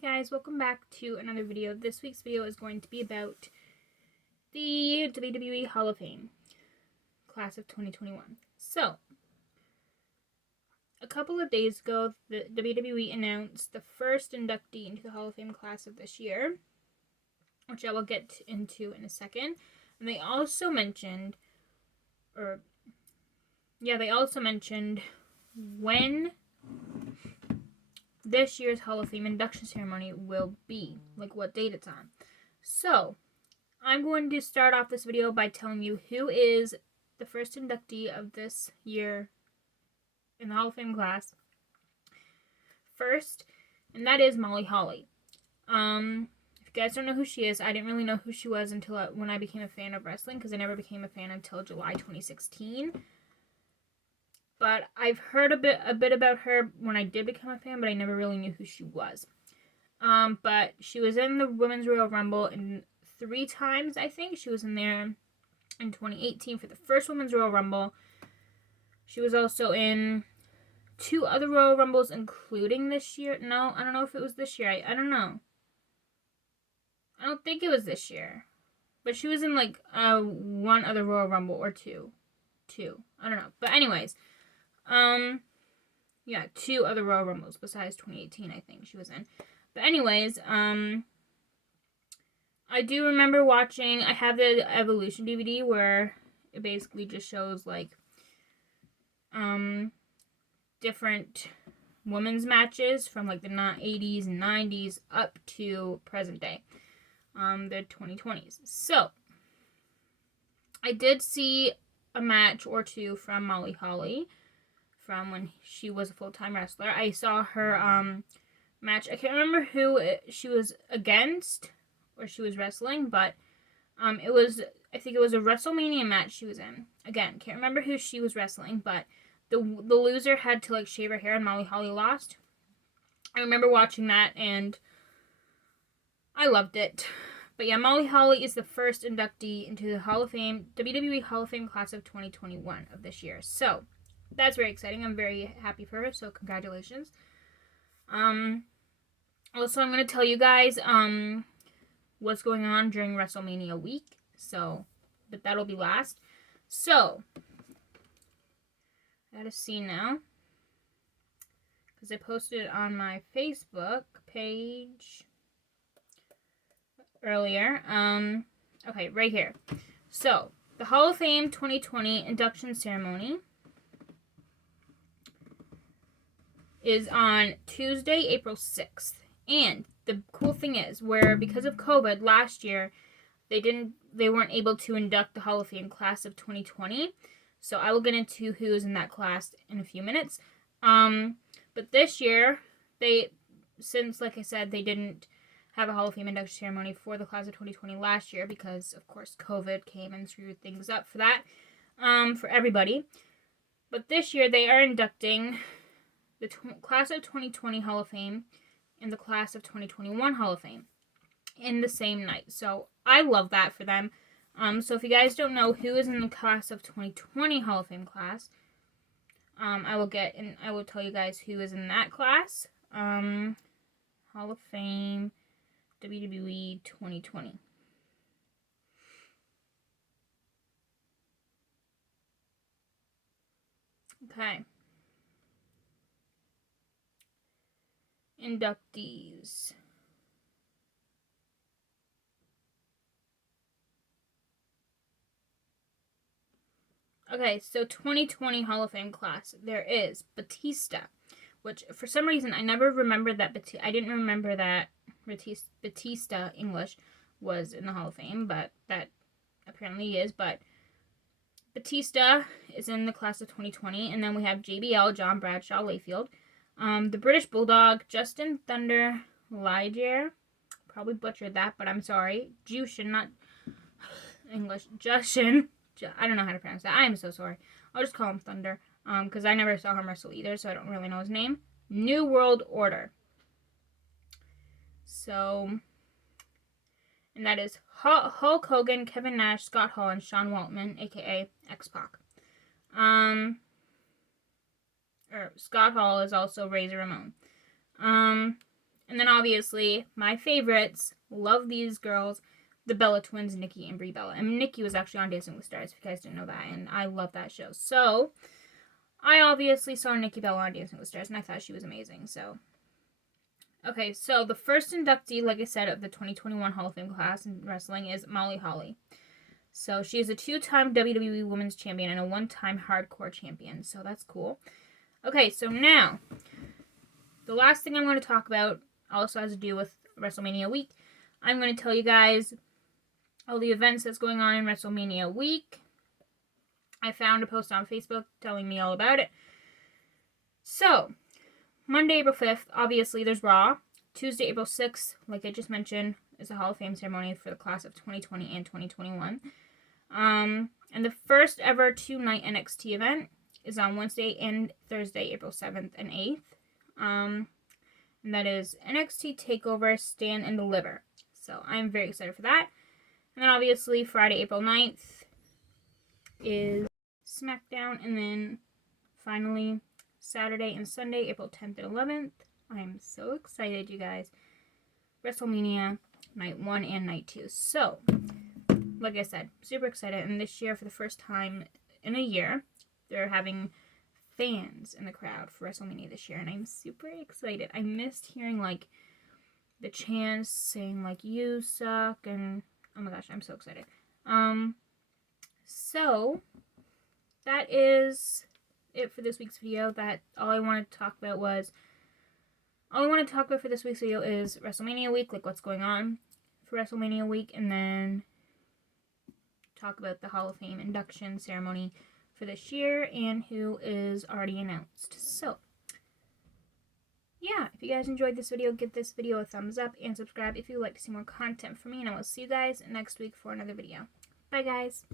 Hey guys, welcome back to another video. This week's video is going to be about the WWE Hall of Fame class of 2021. So, a couple of days ago, the WWE announced the first inductee into the Hall of Fame class of this year, which I will get into in a second. And they also mentioned, when this year's Hall of Fame induction ceremony will be, like what date it's on. So, I'm going to start off this video by telling you who is the first inductee of this year in the Hall of Fame class. First, and that is Molly Holly. If you guys don't know who she is, I didn't really know who she was until when I became a fan of wrestling, because I never became a fan until July 2016. But I've heard a bit about her when I did become a fan, but I never really knew who she was. But she was in the Women's Royal Rumble in 3 times, I think. She was in there in 2018 for the first Women's Royal Rumble. She was also in 2 other Royal Rumbles, including this year. No, I don't know if it was this year. I don't know. I don't think it was this year. But she was in, like, 1 other Royal Rumble or 2. I don't know. But anyways, 2 other Royal Rumbles besides 2018, I think she was in. But anyways, I do remember watching, I have the Evolution DVD where it basically just shows, like, different women's matches from, like, the 80s and 90s up to present day, the 2020s. So, I did see a match or 2 from Molly Holly from when she was a full-time wrestler. I saw her match. I can't remember who she was against or she was wrestling, but I think it was a WrestleMania match she was in. Again, can't remember who she was wrestling, but the loser had to, like, shave her hair and Molly Holly lost. I remember watching that and I loved it. But yeah, Molly Holly is the first inductee into the Hall of Fame, WWE Hall of Fame class of 2021 of this year. So, that's very exciting. I'm very happy for her, so congratulations. Also, I'm going to tell you guys what's going on during WrestleMania week. So, but that'll be last. So, I gotta see now, because I posted it on my Facebook page earlier. Okay, right here. So, the Hall of Fame 2020 induction ceremony is on Tuesday, April 6th. And the cool thing is, because of COVID last year, they weren't able to induct the Hall of Fame class of 2020. So I will get into who is in that class in a few minutes. But this year, since, like I said, they didn't have a Hall of Fame induction ceremony for the class of 2020 last year because, of course, COVID came and screwed things up for that, for everybody. But this year, they are inducting the class of 2020 Hall of Fame and the class of 2021 Hall of Fame in the same night. So I love that for them. So if you guys don't know who is in the class of 2020 Hall of Fame class, I will tell you guys who is in that class. Hall of Fame WWE 2020. Okay. Inductees. Okay, so 2020 Hall of Fame class. There is Batista, which for some reason I never remembered that. I didn't remember that Batista English was in the Hall of Fame, but that apparently is. But Batista is in the class of 2020, and then we have JBL, John Bradshaw Layfield, the British Bulldog, Justin Thunder Liger. Probably butchered that, but I'm sorry. Jushin, not English. Jushin. I don't know how to pronounce that. I am so sorry. I'll just call him Thunder, because I never saw him wrestle either, so I don't really know his name. New World Order. So, and that is Hulk Hogan, Kevin Nash, Scott Hall, and Sean Waltman, aka X-Pac. Scott Hall is also Razor Ramon. And And then obviously, my favorites, love these girls, the Bella twins, Nikki and Brie Bella. And Nikki was actually on Dancing with Stars, if you guys didn't know that, and I love that show. So, I obviously saw Nikki Bella on Dancing with Stars, and I thought she was amazing, so. Okay, so the first inductee, like I said, of the 2021 Hall of Fame class in wrestling is Molly Holly. So she is a 2-time WWE Women's Champion and a 1-time Hardcore Champion, so that's cool. Okay, so now, the last thing I'm going to talk about also has to do with WrestleMania week. I'm going to tell you guys all the events that's going on in WrestleMania week. I found a post on Facebook telling me all about it. So, Monday, April 5th, obviously there's Raw. Tuesday, April 6th, like I just mentioned, is a Hall of Fame ceremony for the class of 2020 and 2021. And the first ever 2-night NXT event is on Wednesday and Thursday, April 7th and 8th. And that is NXT TakeOver Stand and Deliver. So I'm very excited for that. And then obviously Friday, April 9th is SmackDown. And then finally Saturday and Sunday, April 10th and 11th. I'm so excited, you guys. WrestleMania Night 1 and Night 2. So, like I said, super excited. And this year, for the first time in a year, they're having fans in the crowd for WrestleMania this year. And I'm super excited. I missed hearing, like, the chants saying, like, you suck. And, oh my gosh, I'm so excited. So, that is it for this week's video. All I wanted to talk about for this week's video is WrestleMania week, like what's going on for WrestleMania week, and then talk about the Hall of Fame induction ceremony for this year and who is already announced. So, yeah, if you guys enjoyed this video, give this video a thumbs up and subscribe if you would like to see more content from me, and I will see you guys next week for another video. Bye, guys.